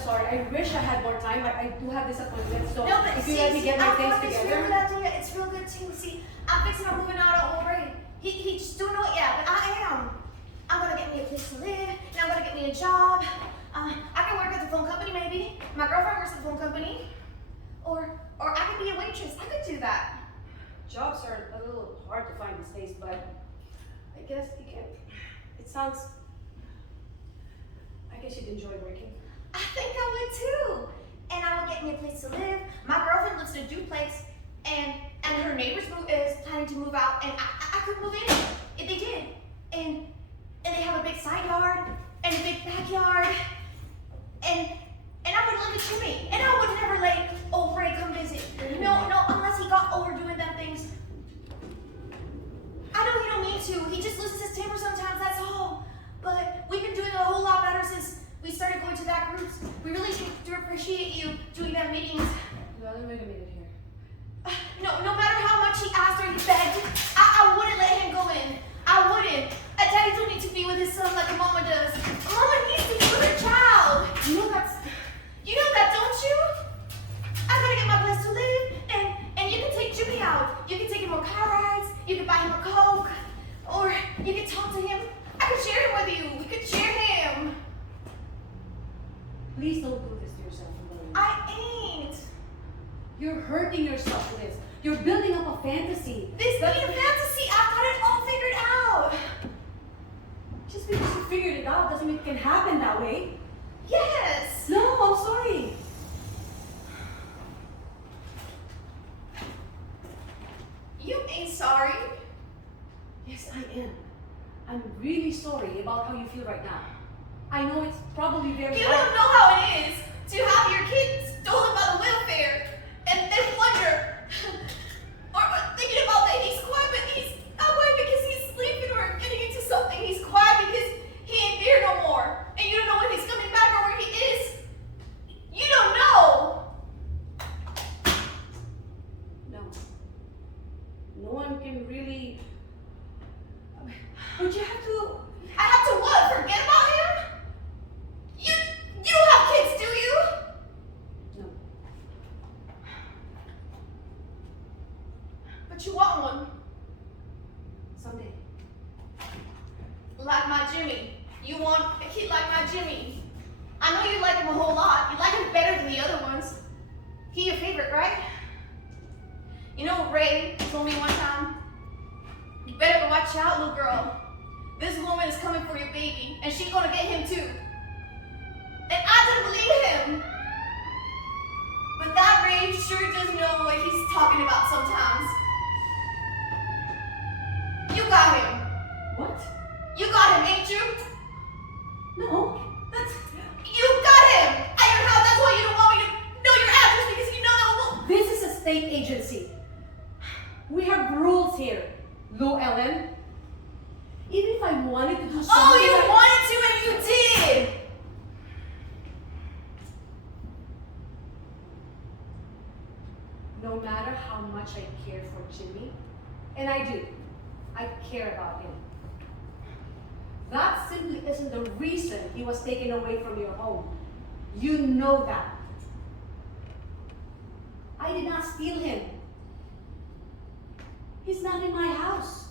sorry. I wish I had more time. I do have this appointment, so No, but if you let me get my things it's together. real idea. It's real good too. See, I'm fixing on moving out already. He just don't know it yet, but I am. I'm gonna get me a place to live, and I'm gonna get me a job. I can work at the phone company maybe. My girlfriend works at the phone company. Or I could be a waitress. I could do that. Jobs are a little hard to find these days, but I guess you can. It sounds. I guess you'd enjoy working. I think I would too. And I would get me a place to live. My girlfriend lives in a duplex, and her neighbors is planning to move out, and I could move in if they did. And they have a big side yard and a big backyard, and I would live with Jimmy, and I would never let old Ray come visit. No, unless he got overdoing them things. I know he don't mean to. He just loses his temper sometimes. That's all. But we've been doing a whole lot better since we started going to that group. We really do appreciate you doing that meetings. Well, let me make a minute here. No matter how much he asked or he begged, I wouldn't let him go in. I wouldn't. A daddy don't need to be with his son like a mama does. A mama needs to be with her child. You know that, don't you? I gotta get my place to live, and you can take Jimmy out. You can take him on car rides. You can buy him a Coke, or you can talk to him. I can share him with you. We could share him. Please don't do this to yourself, Melanie. I ain't. You're hurting yourself with this. You're building up a fantasy. This ain't a fantasy. I've got it all figured out. Just because you figured it out doesn't mean it can happen that way. Yes. No, I'm sorry. You ain't sorry. Yes, I am. I'm really sorry about how you feel right now. I know it's probably very You hard. don't know how it is to have your kid stolen by the welfare and then wonder, or thinking about that he's quiet, but he's not quiet because he's sleeping or getting into something. He's quiet because he ain't there no more. And you don't know when he's coming back or where he is. You don't know. No. No one can really. But you have to. I have to what? Forget about him? You don't have kids, do you? No. But you want one. Someday. Like my Jimmy. You want a kid like my Jimmy. I know you like him a whole lot. You like him better than the other ones. He your favorite, right? You know what Ray told me one time? You better watch out, little girl. This woman is coming for your baby, and she's gonna get him too. And I didn't believe him. But that Ray sure does know what he's talking about sometimes. You got him. What? You got him, ain't you? No. That's. You got him! At your house, that's why you don't want me to know your address, because you know that will... This is a state agency. We have rules here, Lou Ellen. Even if I wanted to do something. Oh, you wanted to and you did! No matter how much I care for Jimmy, and I do, I care about him. That simply isn't the reason he was taken away from your home. You know that. I did not steal him. He's not in my house.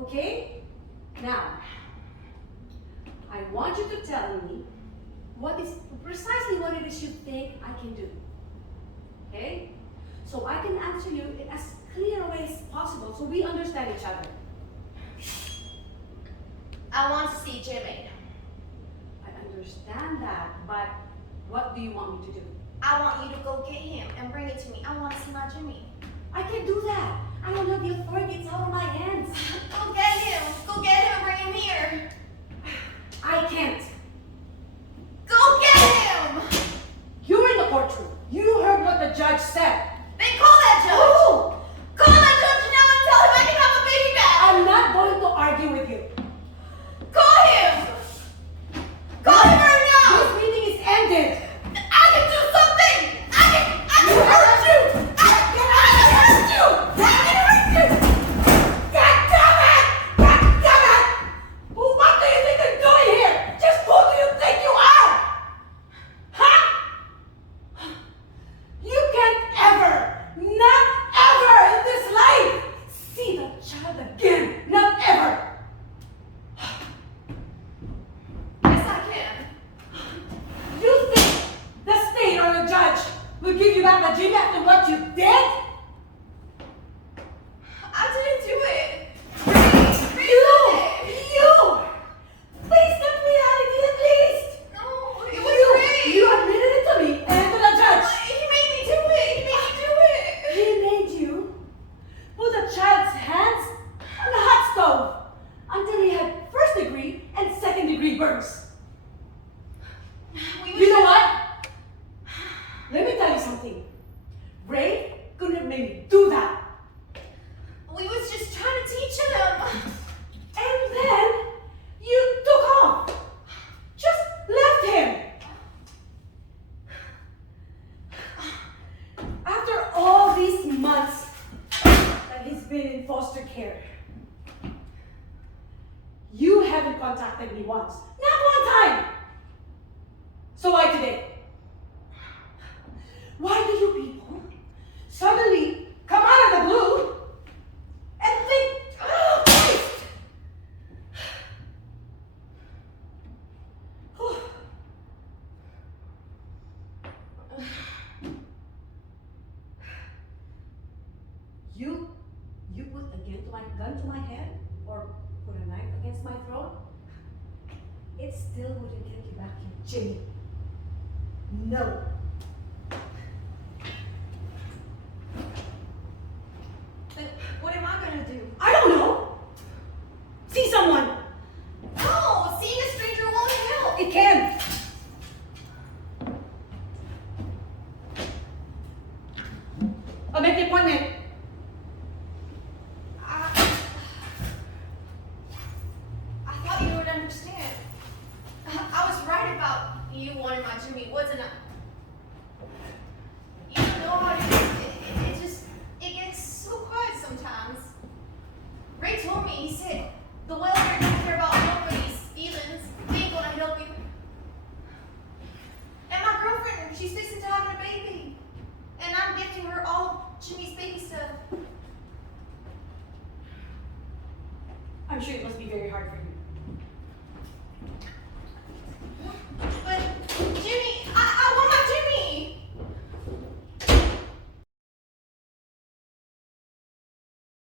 Okay? Now, I want you to tell me precisely what it is you think I can do. Okay? So I can answer you in as clear a way as possible so we understand each other. I want to see Jimmy. I understand that, but what do you want me to do? I want you to go get him and bring it to me. I want to see my Jimmy. I can't do that. I don't have the authority. It's out of my hands. Go get him. Go get him and bring him here. I can't. Go get him! You're in the courtroom. You heard what the judge said. Then call that judge. Oh! Call that judge now and tell him I can have a baby back. I'm not going to argue with you. Call him. Call him right now. This meeting is ended. I can do something. I can hurt you. I can hurt you. do it. Ray, You! Face the reality at least! No, it was Ray. You admitted it to me and to the judge. He made me do it. He made you put a child's hands on the hot stove until he had first degree and second degree burns. You know what? Let me tell you something. Ray couldn't have made me do that. We was just trying to teach him. And then you took off. Just left him. After all these months that he's been in foster care, you haven't contacted me once. Not one time. So why today? Why do you people suddenly come out of the blue and think, you put a gun to my head or put a knife against my throat? It still wouldn't get you back here, Jimmy. No. Then what am I gonna do? I don't know. See someone. No, seeing a stranger won't help. It can. I'll make the appointment. I thought you would understand. I was right about you wanting my Jimmy, wasn't I? You know how it is. It gets so quiet sometimes. Ray told me, he said, the welfare don't care about nobody's feelings. They ain't gonna help you. And my girlfriend, she's fixing to having a baby. And I'm gifting her all Jimmy's baby stuff. I'm sure it must be very hard for you.